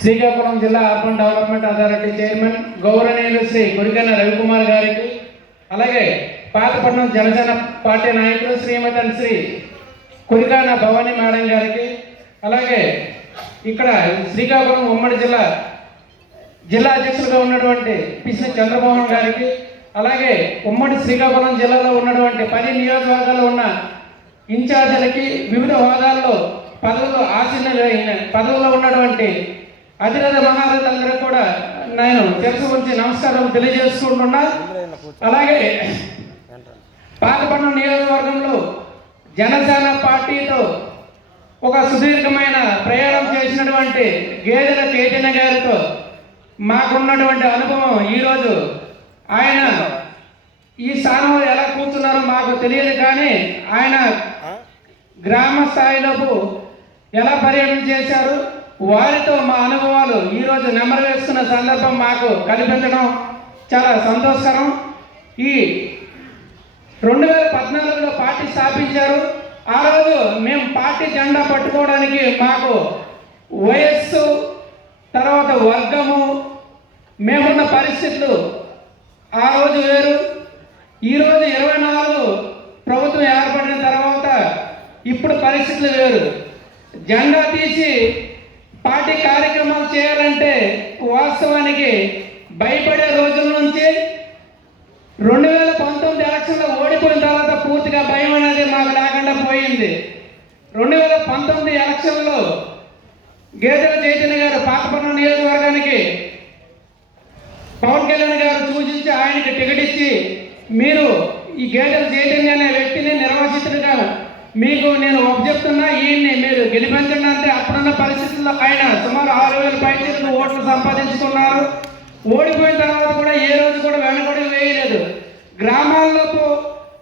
శ్రీకాకుళం జిల్లా urban development authority chairman గౌరవనీయులు శ్రీ గురికన్న రవికుమార్ గారికి, అలాగే పాతపట్నం జనసేన పార్టీ నాయకులు శ్రీమతి శ్రీ కురికాన భవానీ మేడం గారికి, అలాగే ఇక్కడ శ్రీకాకుళం ఉమ్మడి జిల్లా అధ్యక్షులుగా ఉన్నటువంటి పిసి చంద్రమోహన్ గారికి, అలాగే ఉమ్మడి శ్రీకాకుళం జిల్లాలో ఉన్నటువంటి 10 నియోజకవర్గాల్లో ఉన్న ఇన్ఛార్జీలకి, వివిధ హోదాల్లో పదవుల్లో ఉన్నటువంటి అధిరథ మహారథులందరూ కూడా నేను తెలుసు ఉంచి నమస్కారం తెలియజేసుకుంటున్నా. అలాగే పాతపట్నం నియోజకవర్గంలో జనసేన పార్టీతో ఒక సుదీర్ఘమైన ప్రయాణం చేసినటువంటి గేదెల చైతన్య గారితో మాకున్నటువంటి అనుభవం, ఈరోజు ఆయన ఈ స్థానంలో ఎలా కూర్చున్నారో మాకు తెలియదు, కానీ ఆయన గ్రామ స్థాయిలోపు ఎలా పర్యటన చేశారు, వారితో మా అనుభవాలు ఈరోజు నెమరు వేస్తున్న సందర్భం మాకు కల్పించడం చాలా సంతోషకరం. ఈ 2014లో పార్టీ స్థాపించారు. ఆ రోజు మేము పార్టీ జెండా పట్టుకోవడానికి మాకు వయస్సు, తర్వాత వర్గము, మేమున్న పరిస్థితులు ఆ రోజు వేరు. ఈరోజు 24 ప్రభుత్వం ఏర్పడిన తర్వాత ఇప్పుడు పరిస్థితులు వేరు. జెండా తీసి పార్టీ కార్యక్రమాలు చేయాలంటే వాస్తవానికి భయపడే రోజుల నుంచి 2019 ఎలక్షన్లో ఓడిపోయిన తర్వాత పూర్తిగా భయం అనేది మాకు లేకుండా పోయింది. 2019 ఎలక్షన్లో గేదెల చైతన్య గారు పాతపట్నం నియోజకవర్గానికి పవన్ కళ్యాణ్ గారు సూచించి ఆయనకి టికెట్ ఇచ్చి, మీరు ఈ గేదెల చైతన్య అనే వ్యక్తిని నిర్వాసితుడిగా మీకు నేను చెప్తున్నా, ఈయన్ని మీరు గెలిపించండి అంటే అప్పుడున్న పరిస్థితుల్లో ఆయన సుమారు 6,000 పైచీలకు ఓట్లు సంపాదించుకున్నారు. ఓడిపోయిన తర్వాత కూడా ఏ రోజు కూడా వెనకడుగు వేయలేదు. గ్రామాల్లోపు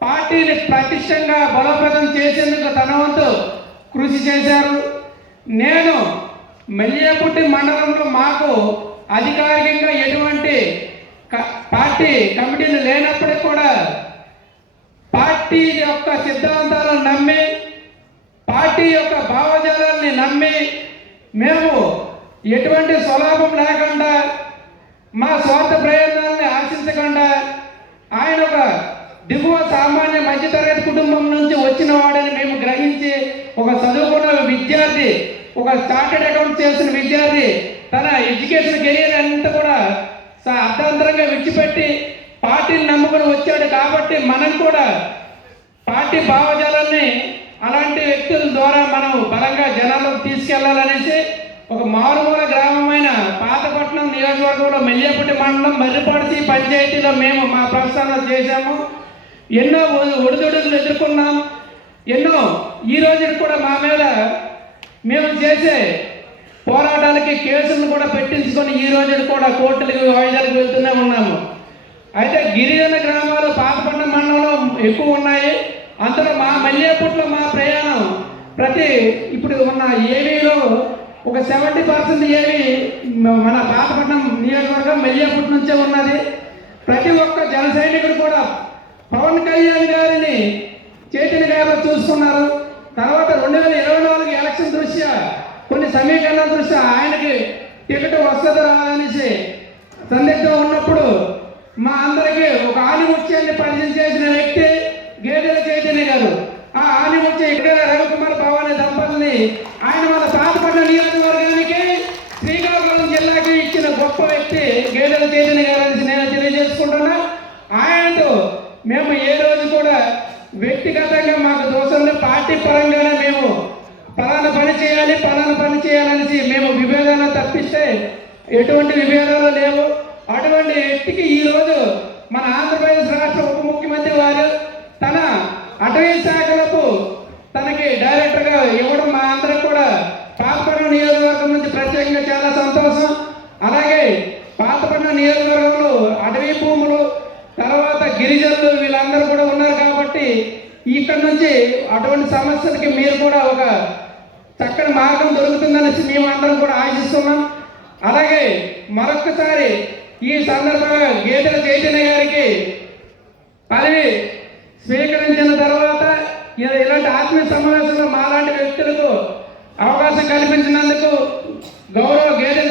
పార్టీని ప్రతిష్టంగా బలోపేతం చేసేందుకు తన వంతు కృషి చేశారు. నేను మెల్లియాపుట్టి మండలంలో మాకు అధికారికంగా ఎటువంటి పార్టీ కమిటీలు లేనప్పటికీ కూడా పార్టీ యొక్క సిద్ధాంతాలను నమ్మి, పార్టీ యొక్క భావజాలాన్ని నమ్మి, మేము ఎటువంటి స్వలాభం లేకుండా, మా స్వార్థ ప్రయోజనాలని ఆశించకుండా, ఆయన ఒక దిగువ సామాన్య మధ్యతరగతి కుటుంబం నుంచి వచ్చిన వాడని మేము గ్రహించి, ఒక చదువుకున్న విద్యార్థి, ఒక చార్టెడ్ అకౌంట్ చేసిన విద్యార్థి తన ఎడ్యుకేషన్ కెరీర్ అంతా కూడా అర్థాంతరంగా విడిచిపెట్టి పార్టీని నమ్ముకొని వచ్చాడు. కాబట్టి మనం కూడా పార్టీ భావజాలాన్ని అలాంటి వ్యక్తుల ద్వారా మనం బలంగా జనాలకు తీసుకెళ్లాలనేసి ఒక మారుమూల గ్రామమైన పాతపట్నం నియోజకవర్గంలో మెల్లియాపుట్టి మండలం మర్రిపాడిసి పంచాయతీలో మేము మా ప్రస్థానం చేశాము. ఎన్నో ఒడిదుడుకులు ఎదుర్కొన్నాం. ఎన్నో ఈ రోజుకి కూడా మా మీద మేము చేసే పోరాటాలకి కేసులను కూడా పెట్టించుకొని ఈ రోజుకి కూడా కోర్టులకి వాయిదాలకు వెళ్తూనే ఉన్నాము. అయితే గిరిజన గ్రామాలు పాతపట్నం మండలంలో ఎక్కువ ఉన్నాయి. అందులో మా మెల్లియాపుట్లో మా ప్రయాణం ఇప్పుడు ఉన్న ఏవీలో ఒక 70% ఏవి మన పాతపట్నం నియోజకవర్గం మెల్లియాపుట్ నుంచే ఉన్నది. ప్రతి ఒక్క జన సైనికుడు కూడా పవన్ కళ్యాణ్ గారిని చైతన్య గారు చూసుకున్నారు. తర్వాత 2024 ఎలక్షన్ దృష్ట్యా, కొన్ని సమీకరణాల దృష్ట్యా ఆయనకి టికెట్ వస్తుందో రాదనేసి సందిగ్ధం ఉన్నప్పుడు మా అందరికీ ఒక ఆనిముత్యాన్ని పరిచయం చేసిన వ్యక్తి గేదెల చైతన్య గారు. ఆ ఆనిముత్య రవికుమార్ భవానీ దంపతుల్ని ఆయన మన పాతపట్నం నియోజకవర్గానికి, శ్రీకాకుళం జిల్లాకి ఇచ్చిన గొప్ప వ్యక్తి గేదెల చైతన్య గారు అనేసి నేను తెలియజేసుకుంటున్నా. ఆయనతో మేము ఏ రోజు కూడా వ్యక్తిగతంగా మాకు దోషంలో పార్టీ పరంగానే మేము పలానా పని చేయాలనేసి మేము విభేదాలు తప్పిస్తే ఎటువంటి విభేదాలు లేవు. అటువంటి వ్యక్తికి ఈరోజు మన ఆంధ్రప్రదేశ్ రాష్ట్ర ఉప ముఖ్యమంత్రి వారు తన అటవీ శాఖలకు తనకి డైరెక్టర్గా ఇవ్వడం మా అందరికి కూడా పాతపట్నం నియోజకవర్గం నుంచి ప్రత్యేకంగా చాలా సంతోషం. అలాగే పాతపట్నం నియోజకవర్గంలో అటవీ భూములు, తర్వాత గిరిజనులు వీళ్ళందరూ కూడా ఉన్నారు. కాబట్టి ఇక్కడ నుంచి అటువంటి సమస్యలకి మీరు కూడా ఒక చక్కని మార్గం దొరుకుతుందనేసి మేము అందరం కూడా ఆశిస్తున్నాం. అలాగే మరొక్కసారి ఈ సందర్భంగా గేదెల చైతన్య గారికి పదవి స్వీకరించిన తర్వాత ఇలాంటి ఆత్మీయ సమావేశంలో మాలాంటి వ్యక్తులకు అవకాశం కల్పించినందుకు గౌరవ గేదెల